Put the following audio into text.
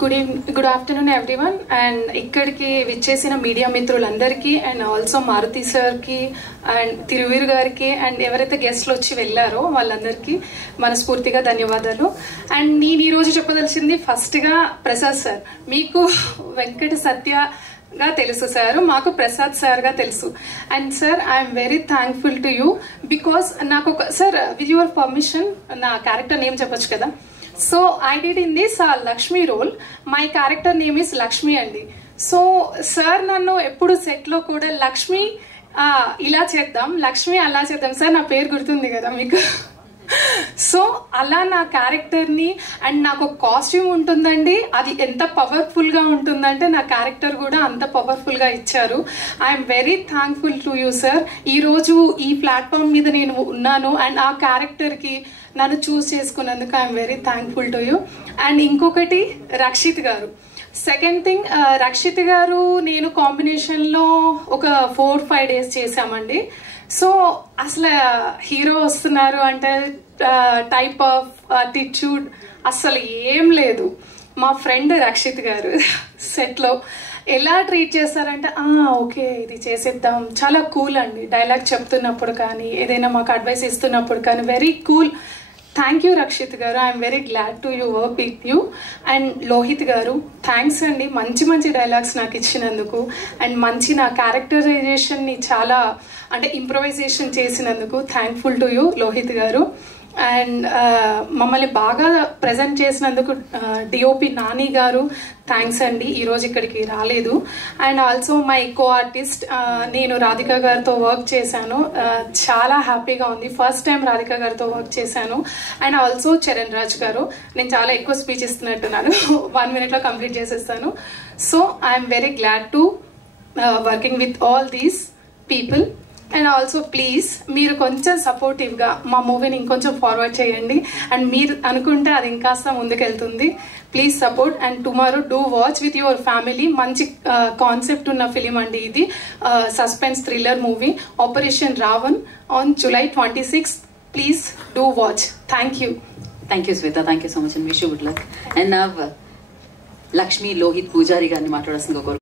Good afternoon everyone. And ఇక్కడికి విచ్చేసిన media మిత్రులందరికీ అండ్ ఆల్సో మారుతి సార్కి అండ్ తిరువీరు గారికి అండ్ ఎవరైతే గెస్ట్లు వచ్చి వెళ్ళారో వాళ్ళందరికీ మనస్ఫూర్తిగా ధన్యవాదాలు. అండ్ నేను ఈరోజు చెప్పదలిసింది ఫస్ట్గా ప్రసాద్ సార్. మీకు వెంకట సత్యగా తెలుసు సార్, మాకు ప్రసాద్ సార్గా తెలుసు. And sir I'm very thankful to you because నాకు సార్ విత్ యువర్ పర్మిషన్ నా క్యారెక్టర్ నేమ్ చెప్పొచ్చు కదా. So I did in this Lakshmi role. My character name is Lakshmi andi. So sir nannu eppudu set lo kuda Lakshmi ila cheddam, Lakshmi ala cheddam sir na peru gurtundi kada meeku. So అలా నా క్యారెక్టర్ని and నాకు ఒక costume ఉంటుందండి, అది ఎంత పవర్ఫుల్గా ఉంటుందంటే నా క్యారెక్టర్ కూడా అంత పవర్ఫుల్గా ఇచ్చారు. I'm very thankful to you sir. ఈరోజు ఈ ప్లాట్ఫామ్ మీద నేను ఉన్నాను అండ్ ఆ క్యారెక్టర్కి నన్ను చూస్ చేసుకున్నందుకు I'm very thankful to you. And ఇంకొకటి రక్షిత్ గారు. సెకండ్ థింగ్, రక్షిత్ గారు నేను కాంబినేషన్లో ఒక 4-5 days చేశామండి. సో అసలు హీరో వస్తున్నారు అంటే టైప్ ఆఫ్ అటిట్యూడ్ అస్సలు ఏం లేదు. మా ఫ్రెండ్ రక్షిత్ గారు సెట్లో ఎలా ట్రీట్ చేస్తారంటే ఓకే ఇది చేసేద్దాం, చాలా కూల్ అండి. డైలాగ్ చెప్తున్నప్పుడు కానీ ఏదైనా మాకు అడ్వైస్ ఇస్తున్నప్పుడు కానీ very cool. Thank you Rakshit గారు, I'm very glad to you work with you. And Lohit గారు థ్యాంక్స్ అండి, మంచి మంచి డైలాగ్స్ నాకు ఇచ్చినందుకు అండ్ మంచి నా క్యారెక్టరైజేషన్ని చాలా అంటే ఇంప్రొవైజేషన్ చేసినందుకు థ్యాంక్ఫుల్ టు యూ లోహిత్ గారు. అండ్ మమ్మల్ని బాగా ప్రజెంట్ చేసినందుకు డిఓపి నాని గారు థ్యాంక్స్ అండి, ఈరోజు ఇక్కడికి రాలేదు. And also my co artist, నేను రాధిక గారితో వర్క్ చేశాను, చాలా హ్యాపీగా ఉంది. ఫస్ట్ టైం రాధిక గారితో వర్క్ చేశాను. అండ్ ఆల్సో చరణ్ రాజ్ గారు, నేను చాలా ఎక్కువ స్పీచ్ ఇస్తున్నట్టున్నాను, 1 minute కంప్లీట్ చేసేస్తాను. So I'm very glad to working with all these people. And also please మీరు కొంచెం సపోర్టివ్గా మా మూవీని ఇంకొంచెం ఫార్వర్డ్ చేయండి. అండ్ మీరు అనుకుంటే అది ఇంకాస్త ముందుకెళ్తుంది. Please support and tomorrow do watch with your family. మంచి కాన్సెప్ట్ ఉన్న ఫిలిం అండి ఇది, suspense thriller movie Operation Ravan on July 26. Please do watch. Thank you. Thank you Shweta, thank you so much and wish you good luck. And నా లక్ష్మి లోహిత్ పూజారి గారిని మాట్లాడాల్సిందిగా కోరు.